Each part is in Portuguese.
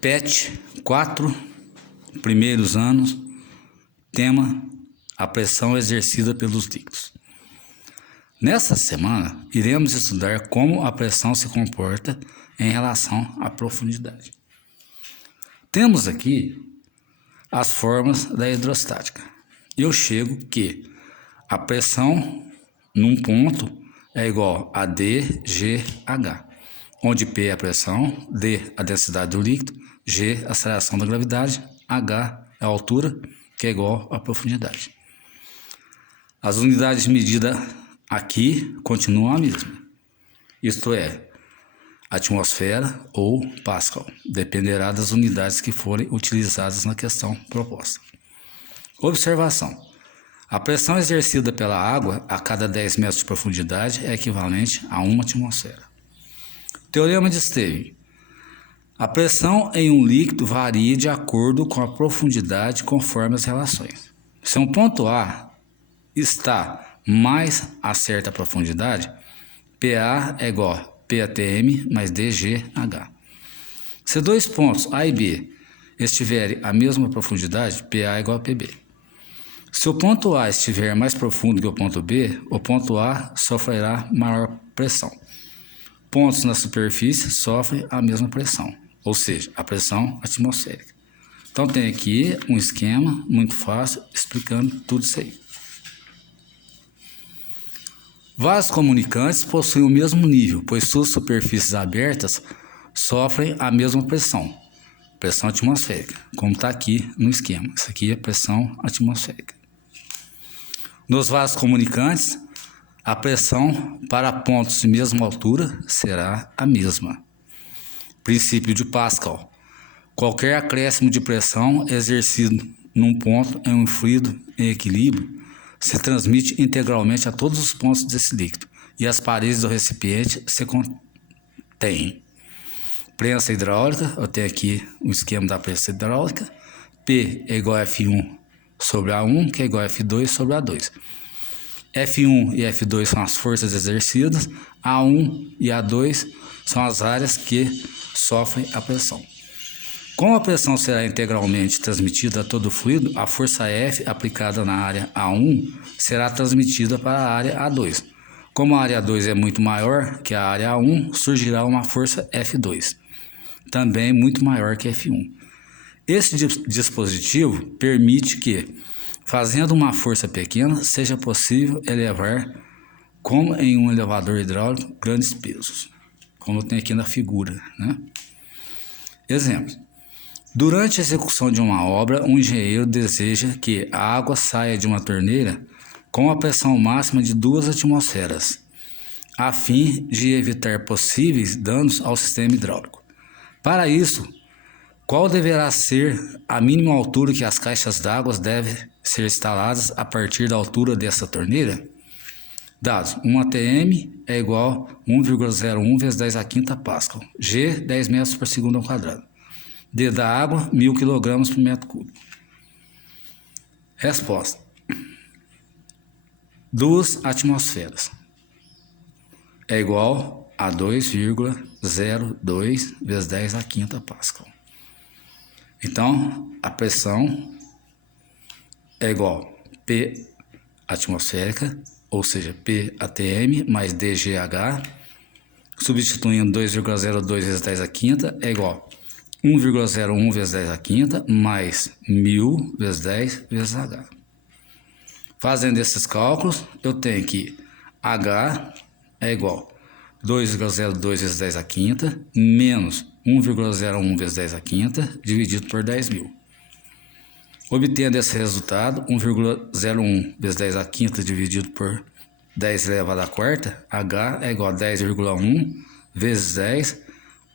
PET, 4 primeiros anos, tema: a pressão exercida pelos líquidos. Nessa semana, iremos estudar como a pressão se comporta em relação à profundidade. Temos aqui as formas da hidrostática. Eu chego que a pressão num ponto é igual a dGH, onde P é a pressão, D a densidade do líquido, G a aceleração da gravidade, H é a altura, que é igual à profundidade. As unidades de medida aqui continuam a mesma, isto é, atmosfera ou Pascal, dependerá das unidades que forem utilizadas na questão proposta. Observação: a pressão exercida pela água a cada 10 metros de profundidade é equivalente a 1 atmosfera. Teorema de Stevin: a pressão em um líquido varia de acordo com a profundidade conforme as relações. Se um ponto A está mais a certa profundidade, PA é igual a PATM mais DGH. Se dois pontos A e B estiverem à mesma profundidade, PA é igual a PB. Se o ponto A estiver mais profundo que o ponto B, o ponto A sofrerá maior pressão. Pontos na superfície sofrem a mesma pressão, ou seja, a pressão atmosférica. Então tem aqui um esquema muito fácil explicando tudo isso aí. Vasos comunicantes possuem o mesmo nível, pois suas superfícies abertas sofrem a mesma pressão atmosférica, como está aqui no esquema. Isso aqui é pressão atmosférica. Nos vasos comunicantes, a pressão para pontos de mesma altura será a mesma. Princípio de Pascal: qualquer acréscimo de pressão exercido num ponto em um fluido em equilíbrio se transmite integralmente a todos os pontos desse líquido e as paredes do recipiente se contêm. Prensa hidráulica: eu tenho aqui um esquema da prensa hidráulica. P é igual a F1 sobre A1, que é igual a F2 sobre A2. F1 e F2 são as forças exercidas, A1 e A2 são as áreas que sofrem a pressão. Como a pressão será integralmente transmitida a todo o fluido, a força F aplicada na área A1 será transmitida para a área A2. Como a área A2 é muito maior que a área A1, surgirá uma força F2, também muito maior que F1. Esse dispositivo permite que, fazendo uma força pequena, seja possível elevar, como em um elevador hidráulico, grandes pesos, como tem aqui na figura, né? Exemplo: durante a execução de uma obra, um engenheiro deseja que a água saia de uma torneira com a pressão máxima de 2 atmosferas, a fim de evitar possíveis danos ao sistema hidráulico. Para isso, qual deverá ser a mínima altura que as caixas d'água devem ser instaladas a partir da altura dessa torneira? Dados: 1 atm é igual a 1,01 vezes 10 a quinta Pascal, G 10 metros por segundo ao quadrado, D da água 1000 kg por metro cúbico. Resposta: 2 atmosferas é igual a 2,02 vezes 10 a quinta Pascal. Então, a pressão é igual a P atmosférica, ou seja, P atm mais DGH, substituindo 2,02 vezes 10 a quinta é igual a 1,01 vezes 10 a quinta mais 1000 vezes 10 vezes H. Fazendo esses cálculos, eu tenho que H é igual a 2,02 vezes 10 a quinta menos 1,01 vezes 10 a quinta dividido por 10.000. Obtendo esse resultado, 1,01 vezes 10 a quinta dividido por 10 elevado à quarta, H é igual a 10,1 vezes 10,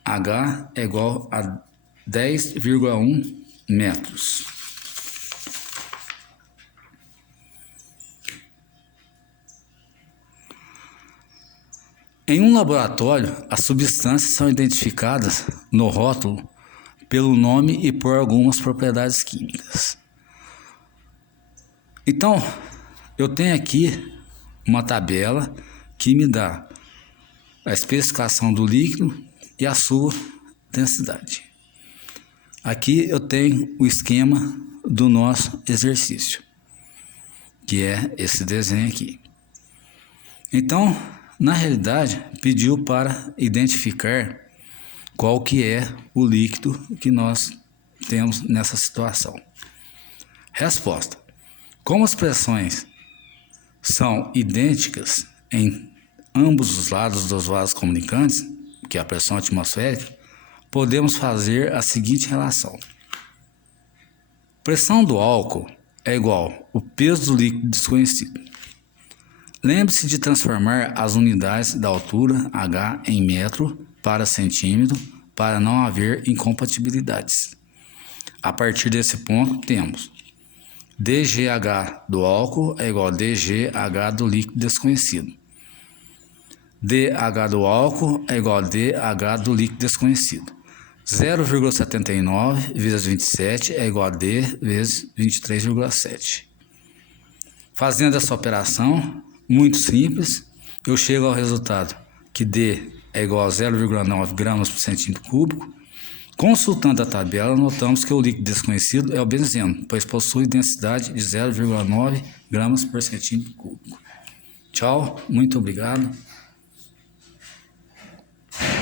H é igual a 10,1 metros. Em um laboratório, as substâncias são identificadas no rótulo pelo nome e por algumas propriedades químicas. Então, eu tenho aqui uma tabela que me dá a especificação do líquido e a sua densidade. Aqui eu tenho o esquema do nosso exercício, que é esse desenho aqui. Então, na realidade, pediu para identificar qual que é o líquido que nós temos nessa situação. Resposta: como as pressões são idênticas em ambos os lados dos vasos comunicantes, que é a pressão atmosférica, podemos fazer a seguinte relação. Pressão do álcool é igual ao peso do líquido desconhecido. Lembre-se de transformar as unidades da altura H em metro para centímetro para não haver incompatibilidades. A partir desse ponto temos dGH do álcool é igual a dGH do líquido desconhecido. dH do álcool é igual a dH do líquido desconhecido. 0,79 vezes 27 é igual a D vezes 23,7. Fazendo essa operação, muito simples, eu chego ao resultado que D é igual a 0,9 gramas por centímetro cúbico. Consultando a tabela, notamos que o líquido desconhecido é o benzeno, pois possui densidade de 0,9 gramas por centímetro cúbico. Tchau, muito obrigado.